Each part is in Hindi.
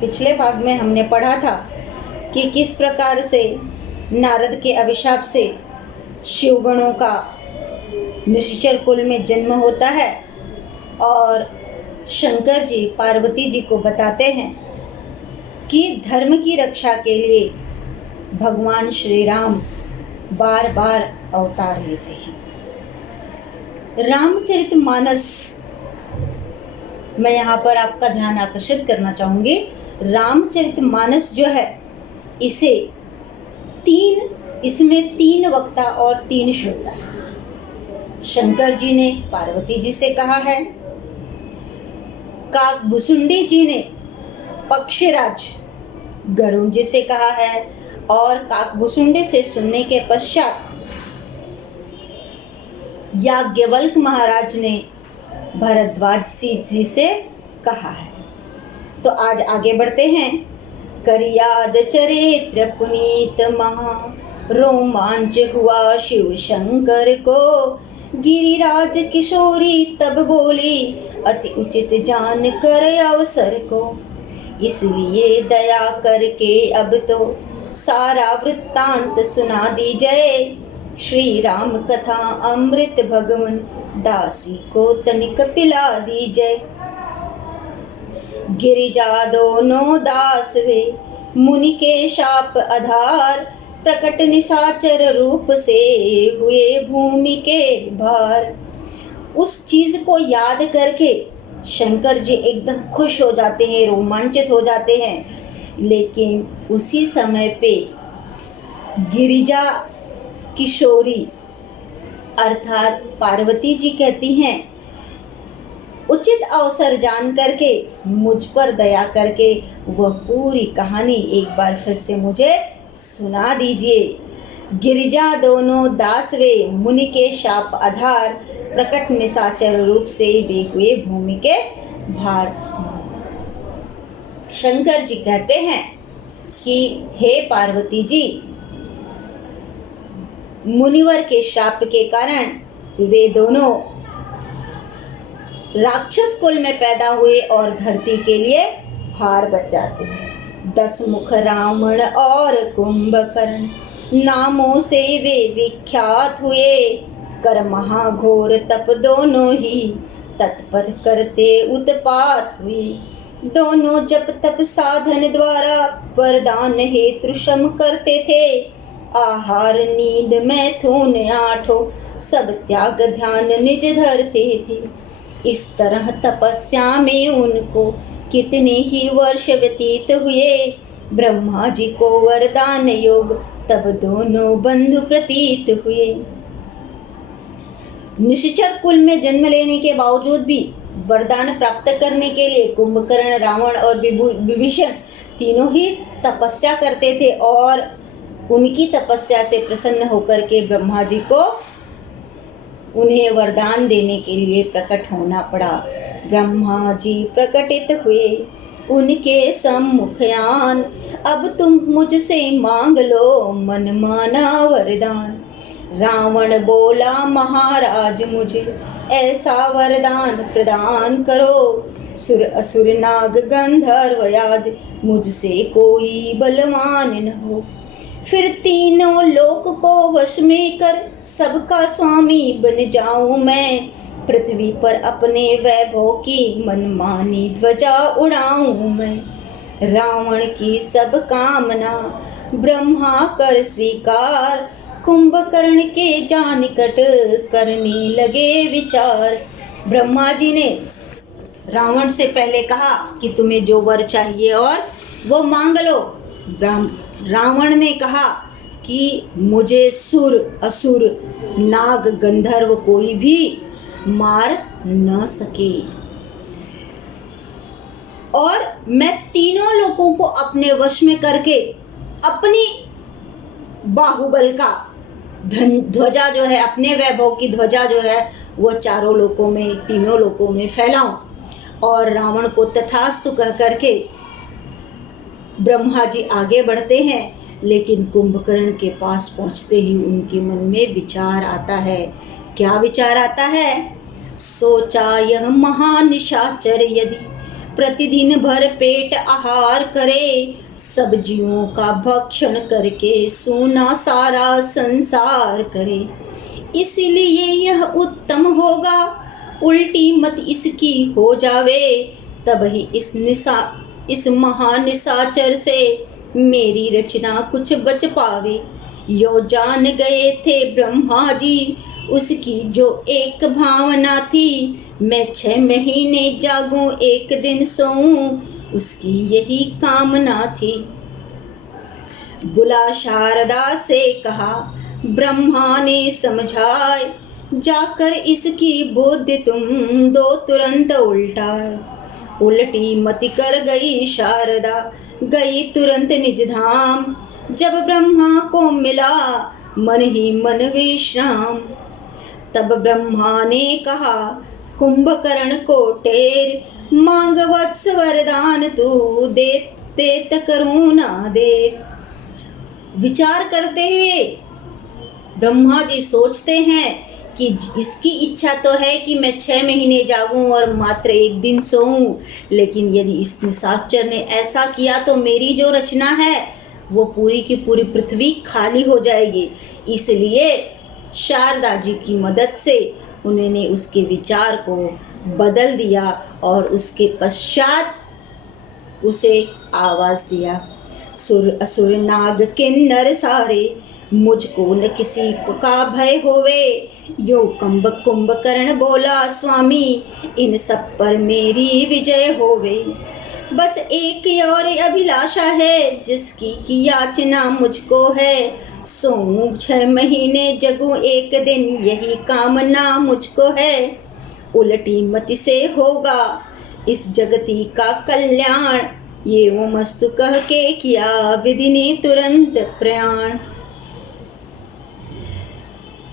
पिछले भाग में हमने पढ़ा था कि किस प्रकार से नारद के अभिशाप से शिवगणों का निशाचर कुल में जन्म होता है और शंकर जी पार्वती जी को बताते हैं कि धर्म की रक्षा के लिए भगवान श्री राम बार बार अवतार लेते हैं। रामचरितमानस, मैं यहाँ पर आपका ध्यान आकर्षित करना चाहूँगी। रामचरितमानस जो है इसमें तीन वक्ता और तीन श्रोता है। शंकर जी ने पार्वती जी से कहा है, काकभुसुंडी जी ने पक्षीराज गरुण जी से कहा है और काकभुसुंडी से सुनने के पश्चात याज्ञवल्क्य महाराज ने भरद्वाज जी से कहा है। तो आज आगे बढ़ते हैं। करियाद चरित्र पुनीत महा रोमांच हुआ शिव शंकर को, गिरिराज किशोरी तब बोली अति उचित जान कर अवसर को, इसलिए दया करके अब तो सारा वृत्तांत सुना दीजिए। श्री राम कथा अमृत भगवन दासी को तनिक पिला दीजिए। गिरिजा दोनों दास वे मुनि के शाप आधार, प्रकट निशाचर रूप से हुए भूमि के भार। उस चीज को याद करके शंकर जी एकदम खुश हो जाते हैं, रोमांचित हो जाते हैं। लेकिन उसी समय पे गिरिजा किशोरी अर्थात पार्वती जी कहती हैं, उचित अवसर जान करके मुझ पर दया करके वह पूरी कहानी एक बार फिर से मुझे सुना दीजिए। गिरिजा दोनों दास वे मुनि के शाप आधार, प्रकट निशाचर रूप से वे हुए भूमि के भार। शंकर जी कहते हैं कि हे पार्वती जी, मुनिवर के शाप के कारण वे दोनों राक्षस कुल में पैदा हुए और धरती के लिए भार बन जाते हैं। 10 मुख रावण और कुंभकर्ण नामों से वे विख्यात हुए, कर महाघोर तप दोनों ही तत्पर करते उत्पात हुए। दोनों जप तप साधन द्वारा वरदान हेतु श्रम करते थे, आहार नींद मैथुन आठों सब त्याग ध्यान निज धरते थे। इस तरह तपस्या में उनको कितने ही वर्ष व्यतीत हुए। ब्रह्मा जी को वरदान योग तब दोनों बंधु प्रतीत हुए। निशाचर कुल में जन्म लेने के बावजूद भी वरदान प्राप्त करने के लिए कुंभकर्ण, रावण और विभीषण तीनों ही तपस्या करते थे और उनकी तपस्या से प्रसन्न होकर के ब्रह्मा जी को उन्हें वरदान देने के लिए प्रकट होना पड़ा। ब्रह्मा जी प्रकटित हुए उनके सम्मुखयान, अब तुम मुझसे मांग लो मन माना वरदान। रावण बोला महाराज मुझे ऐसा वरदान प्रदान करो, सुर असुर नाग गंधर्व आदि मुझसे कोई बलवान न हो। फिर तीनों लोक को वश में कर सबका स्वामी बन जाऊं मैं, पृथ्वी पर अपने वैभव की मनमानी ध्वजा उड़ाऊं मैं। रावण की सब कामना ब्रह्मा कर स्वीकार, कुंभकर्ण के जान निकट करने लगे विचार। ब्रह्मा जी ने रावण से पहले कहा कि तुम्हें जो वर चाहिए और वो मांग लो। रावण ने कहा कि मुझे सुर असुर नाग गंधर्व कोई भी मार न सके और मैं तीनों लोगों को अपने वश में करके अपनी बाहुबल का ध्वजा जो है, अपने वैभव की ध्वजा जो है वो चारों लोकों में, तीनों लोकों में फैलाऊं। और रावण को तथास्तु कह करके ब्रह्मा जी आगे बढ़ते हैं। लेकिन कुंभकर्ण के पास पहुंचते ही उनके मन में विचार आता है। क्या विचार आता है? सोचा यह महानिशाचर यदि प्रतिदिन भर पेट आहार करे, सब्जियों का भक्षण करके सोना सारा संसार करे। इसलिए यह उत्तम होगा, उल्टी मत इसकी हो जावे, तब ही इस महानिशाचर से मेरी रचना कुछ बच पावे। यो जान गए थे ब्रह्मा जी, उसकी जो एक भावना थी, मैं 6 महीने जागूं एक दिन सोऊं, उसकी यही कामना थी। बुला शारदा से कहा, ब्रह्मा ने समझाए, जाकर इसकी बुद्धि तुम दो तुरंत उल्टाए। उल्टी मति कर गई शारदा, गई तुरंत निज धाम, जब ब्रह्मा को मिला मन ही मन विश्राम। तब ब्रह्मा ने कहा, कुंभकर्ण को टेर, मांग वत्स वरदान तू, देत करूं ना देर। विचार करते हुए ब्रह्मा जी सोचते हैं कि इसकी इच्छा तो है कि मैं 6 महीने जागूं और मात्र एक दिन सोऊं, लेकिन यदि इस निशाचर ने ऐसा किया तो मेरी जो रचना है वो पूरी की पूरी पृथ्वी खाली हो जाएगी। इसलिए शारदा जी की मदद से उन्होंने उसके विचार को बदल दिया और उसके पश्चात उसे आवाज दिया, सुर असुर नाग किन्नर सारे, मुझको न किसी का भय होवे। यो कुंभकर्ण बोला, स्वामी इन सब पर मेरी विजय होवे। बस एक और अभिलाषा है, जिसकी की याचना मुझको है, सोऊं 6 महीने जगूं एक दिन, यही कामना मुझको है। उल्टी मति से होगा इस जगती का कल्याण, ये वो मस्तु कह के किया विधि ने तुरंत प्रयाण।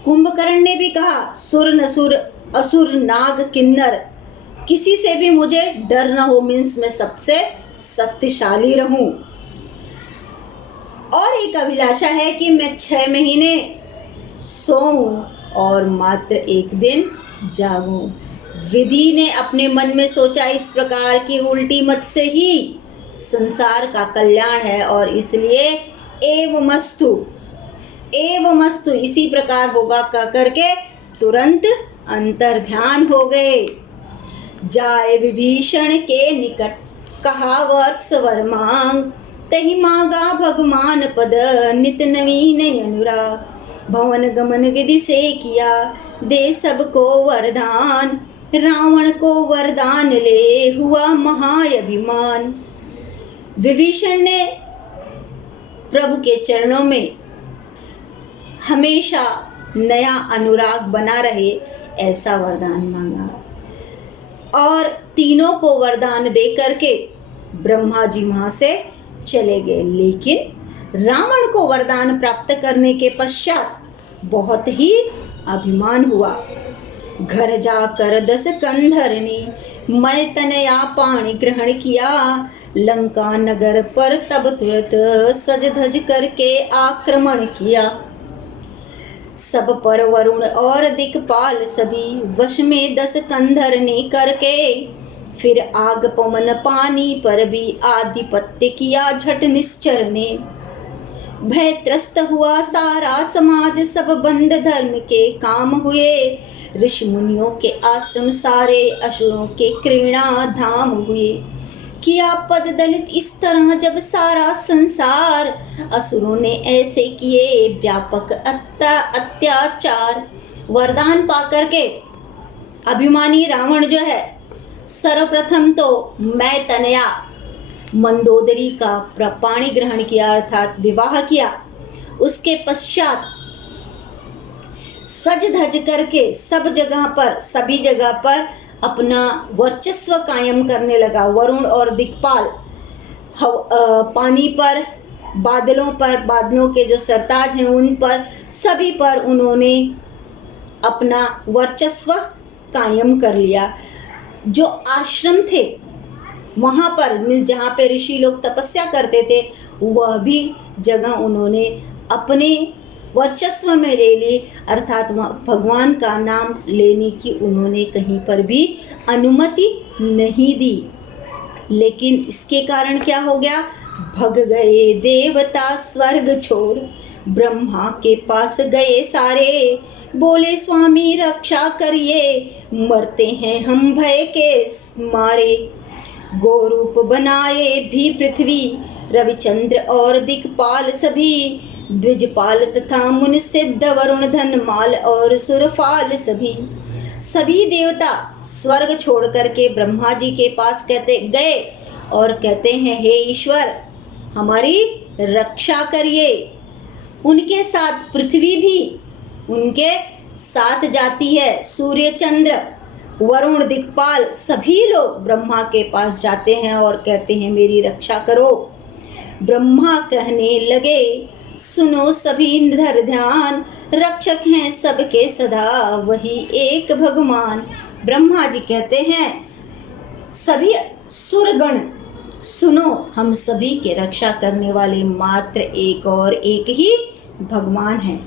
कुंभकर्ण ने भी कहा, सुर नसुर असुर नाग किन्नर, किसी से भी मुझे डर न हो, मीन्स मैं सबसे शक्तिशाली रहूं। और एक अभिलाषा है कि मैं 6 महीने सोऊं और मात्र एक दिन जागूं। विधि ने अपने मन में सोचा इस प्रकार की उल्टी मत से ही संसार का कल्याण है, और इसलिए एवं मस्तु इसी प्रकार होगा कह करके तुरंत अंतर ध्यान हो गए। जाए विभीषण के निकट, कहा वत्स वर मांग, तही मांगा भगवान पद, नित नवीन अनुराग। भवन गमन विधि से किया, दे सबको वरदान, रावण को वरदान ले हुआ महाअभिमान। विभीषण ने प्रभु के चरणों में हमेशा नया अनुराग बना रहे ऐसा वरदान मांगा और तीनों को वरदान दे करके ब्रह्मा जी वहां से चले गए। लेकिन रावण को वरदान प्राप्त करने के पश्चात बहुत ही अभिमान हुआ। घर जाकर 10 कंधर ने मैं तनया पाणी ग्रहण किया, लंका नगर पर तब तुरंत सज धज करके आक्रमण किया। सब पर वरुण और दिक्पाल सभी वश में 10 कंधर ने करके, फिर आग पवन पानी पर भी आधिपत्य किया झट निश्चर ने। भय त्रस्त हुआ सारा समाज, सब बंद धर्म के काम हुए, ऋषि मुनियों के आश्रम सारे असुरों के क्रीड़ा धाम हुए। किया पद दलित इस तरह जब सारा संसार, असुरों ने ऐसे किए व्यापक अत्याचार। वरदान पाकर के अभिमानी रावण जो है, सर्वप्रथम तो मैं तनया मंदोदरी का पाणी ग्रहण किया अर्थात विवाह किया। उसके पश्चात सज धज करके सभी जगह पर अपना वर्चस्व कायम करने लगा। वरुण और दिक्पाल पानी पर, बादलों के जो सरताज हैं उन पर, सभी पर उन्होंने अपना वर्चस्व कायम कर लिया। जो आश्रम थे वहाँ पर, मीन्स जहाँ पे ऋषि लोग तपस्या करते थे, वह भी जगह उन्होंने अपने वर्चस्व में ले ली, अर्थात भगवान का नाम लेने की उन्होंने कहीं पर भी अनुमति नहीं दी। लेकिन इसके कारण क्या हो गया? भग गए देवता स्वर्ग छोड़, ब्रह्मा के पास गए सारे, बोले स्वामी रक्षा करिए, मरते हैं हम भय के मारे। गोरूप बनाए भी पृथ्वी, रविचंद्र और दिक्पाल सभी, द्विजपाल तथा मुनि सिद्ध वरुण धनमाल और सुरपाल सभी। सभी देवता स्वर्ग छोड़ करके ब्रह्मा जी के पास कहते गए और कहते हैं, हे ईश्वर हमारी रक्षा करिए। उनके साथ पृथ्वी भी उनके साथ जाती है, सूर्य चंद्र वरुण दिक्पाल सभी लोग ब्रह्मा के पास जाते हैं और कहते हैं मेरी रक्षा करो। ब्रह्मा कहने लगे, सुनो सभी धर ध्यान, रक्षक हैं सबके सदा वही एक भगवान। ब्रह्मा जी कहते हैं, सभी सुरगण सुनो, हम सभी के रक्षा करने वाले मात्र एक और एक ही भगवान हैं।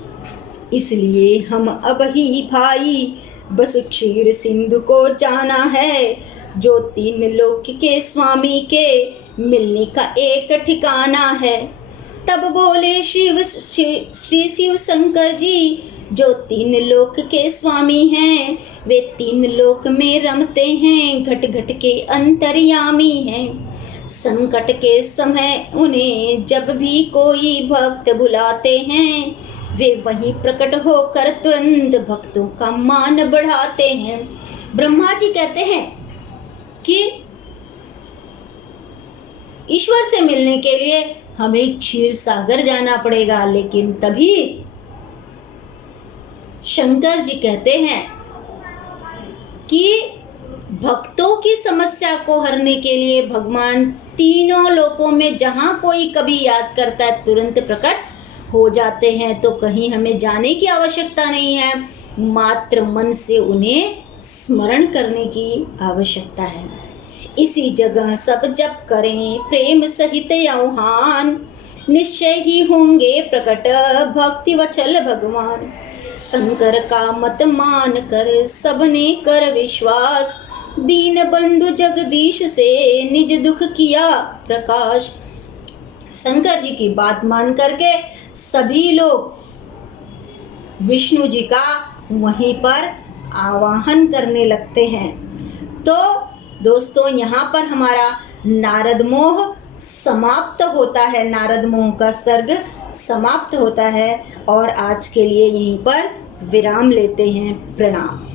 इसलिए हम अब ही भाई बस क्षीर सिंधु को जाना है, जो तीन लोक के स्वामी के मिलने का एक ठिकाना है। तब बोले श्री शिव शंकर जी, जो तीन लोक के स्वामी हैं वे तीन लोक में रमते हैं, घट घट के अंतर्यामी हैं। संकट के समय उन्हें जब भी कोई भक्त बुलाते हैं, वे वहीं प्रकट होकर तुरंत भक्तों का मान बढ़ाते हैं। ब्रह्मा जी कहते हैं कि ईश्वर से मिलने के लिए हमें क्षीर सागर जाना पड़ेगा, लेकिन तभी शंकर जी कहते हैं कि भक्तों की समस्या को हरने के लिए भगवान तीनों लोकों में जहां कोई कभी याद करता है तुरंत प्रकट हो जाते हैं। तो कहीं हमें जाने की आवश्यकता नहीं है, मात्र मन से उन्हें स्मरण करने की आवश्यकता है। इसी जगह सब जप करें प्रेम सहित आह्वान, निश्चय ही होंगे प्रकट भक्ति वचल भगवान। शंकर का मत मान कर सबने कर विश्वास, दीन बंधु जगदीश से निज दुख किया प्रकाश। शंकर जी की बात मान करके सभी लोग विष्णु जी का वहीं पर आवाहन करने लगते हैं। तो दोस्तों यहाँ पर हमारा नारद मोह समाप्त होता है, नारद मोह का सर्ग समाप्त होता है और आज के लिए यहीं पर विराम लेते हैं। प्रणाम।